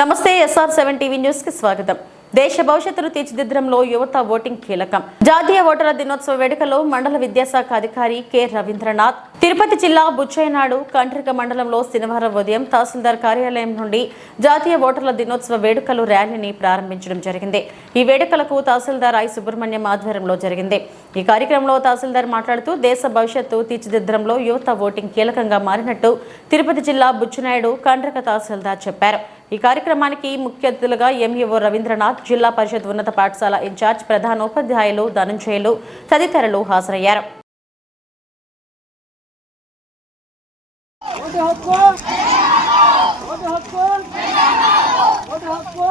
నమస్తే SR seven TV న్యూస్కి స్వాగతం. దేశ భవిష్యత్తును తీర్చిదిద్దడంలో యువత ఓటింగ్ కీలకం. జాతీయ ఓటర్ల దినోత్సవ వేడుకలో మండల విద్యాశాఖ అధికారి కె రవీంద్రనాథ్. తిరుపతి జిల్లా బుచ్చయ్యనాడు కంట్రిక మండలంలో శనివారం ఉదయం తహసీల్దార్ కార్యాలయం నుండి జాతీయ ఓటర్ల దినోత్సవ వేడుకలు ర్యాలీని ప్రారంభించడం జరిగింది. ఈ వేడుకలకు తహసీల్దార్ ఐ సుబ్రహ్మణ్యం ఆధ్వర్యంలో జరిగింది. ఈ కార్యక్రమంలో తహసీల్దార్ మాట్లాడుతూ దేశ భవిష్యత్తు తీర్చిదిద్దడంలో యువత ఓటింగ్ కీలకంగా మారినట్టు తిరుపతి జిల్లా బుచ్చినాయుడు కండ్రక తహసీల్దార్ చెప్పారు. ఈ కార్యక్రమానికి ముఖ్య అతిథులుగా ఎంఈఓ రవీంద్రనాథ్ జిల్లా పరిషత్ ఉన్నత పాఠశాల ఇన్ఛార్జ్ ప్రధానోపాధ్యాయులు ధనంజయులు తదితరులు హాజరయ్యారు. ఓటు హక్కు! ఓటు హక్కు ఓటు హక్కు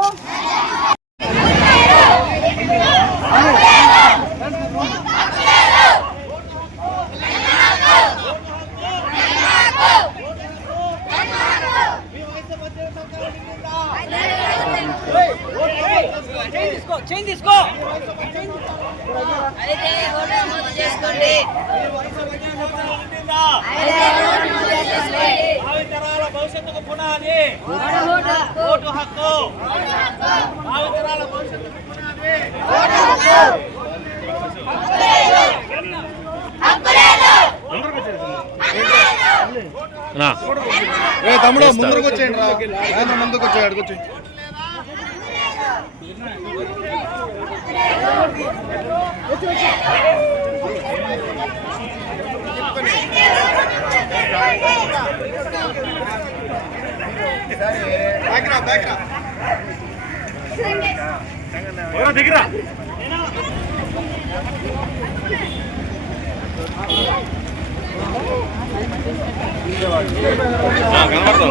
తీసుకో అయితే ఓటు నమోదు చేసుకోండి? భావితరాల భవిష్యత్తుకు పునాది. ఓటు ఓటు హక్కు. భావితరాల భవిష్యత్తుకు పునాది. ఏ తమ్ముడు ముందుకు వచ్చేయండి రా ముందుకు వచ్చాయి అడుగుచ్చి కనబడతా